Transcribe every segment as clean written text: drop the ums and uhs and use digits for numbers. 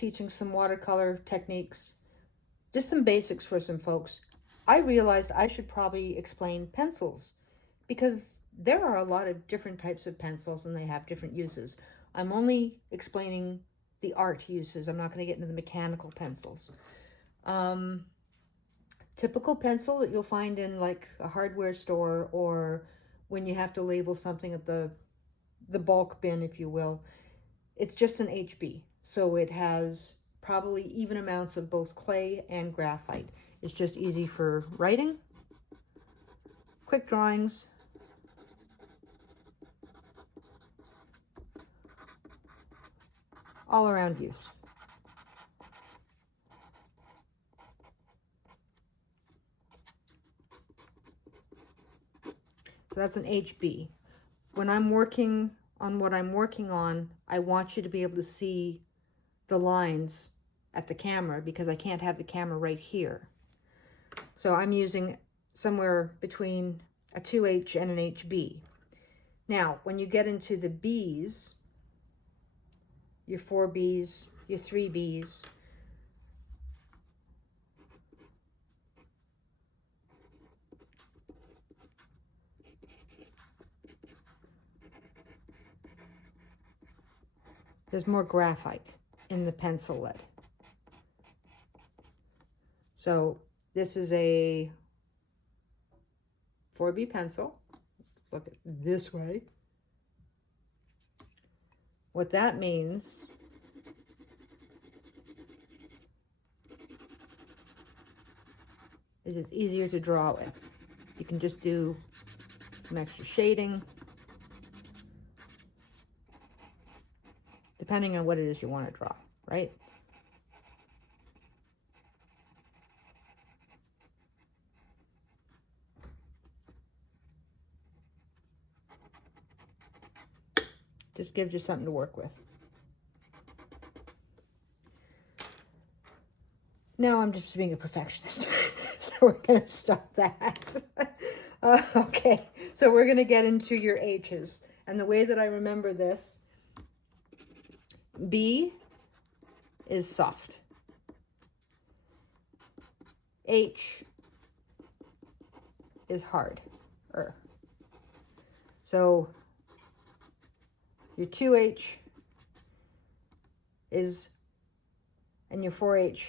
teaching some watercolor techniques, just some basics for some folks, I realized I should probably explain pencils, because there are a lot of different types of pencils and they have different uses. I'm only explaining the art uses. I'm not going to get into the mechanical pencils. Typical pencil that you'll find in like a hardware store, or when you have to label something at the bulk bin, if you will, it's just an HB. So it has probably even amounts of both clay and graphite. It's just easy for writing, quick drawings, all around use. So that's an HB. When I'm working on what I'm working on, I want you to be able to see the lines at the camera, because I can't have the camera right here. So I'm using somewhere between a 2H and an HB. Now, when you get into the Bs, your 4Bs, your 3Bs, there's more graphite in the pencil lead. So this is a 4B pencil. Let's look at it this way. What that means is it's easier to draw with. You can just do some extra shading, depending on what it is you want to draw, right? Just gives you something to work with. Now I'm just being a perfectionist, so we're going to stop that. Okay, so we're going to get into your H's. And the way that I remember this, B is soft. H is hard. So your 2H is, and your 4H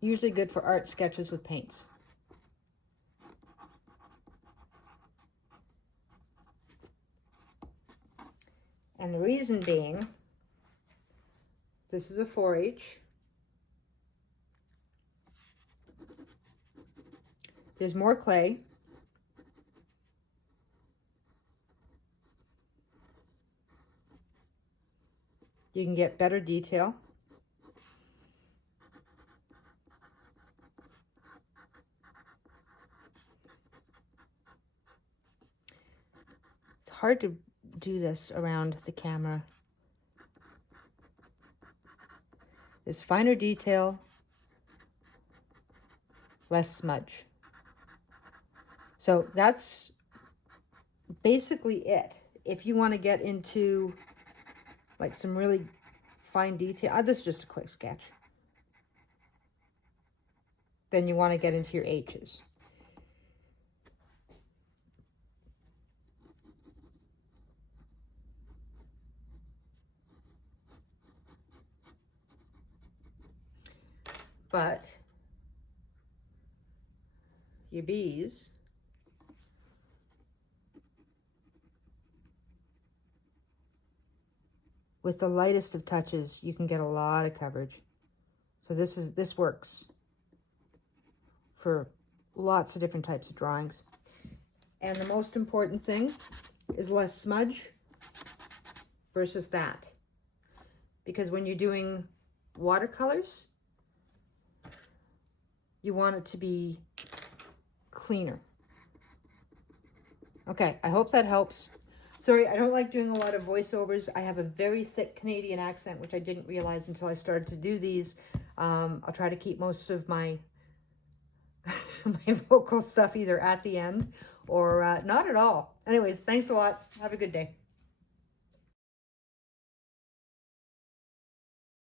usually good for art sketches with paints. And the reason being, this is a 4H. There's more clay. You can get better detail. It's hard to do this around the camera. There's finer detail, less smudge. So that's basically it. If you want to get into like some really fine detail, this is just a quick sketch. Then you want to get into your H's. But your B's, with the lightest of touches, you can get a lot of coverage. So this works for lots of different types of drawings. And the most important thing is less smudge versus that. Because when you're doing watercolors, you want it to be cleaner. Okay, I hope that helps. Sorry, I don't like doing a lot of voiceovers. I have a very thick Canadian accent, which I didn't realize until I started to do these. I'll try to keep most of my my vocal stuff either at the end or not at all. Anyways, thanks a lot. Have a good day.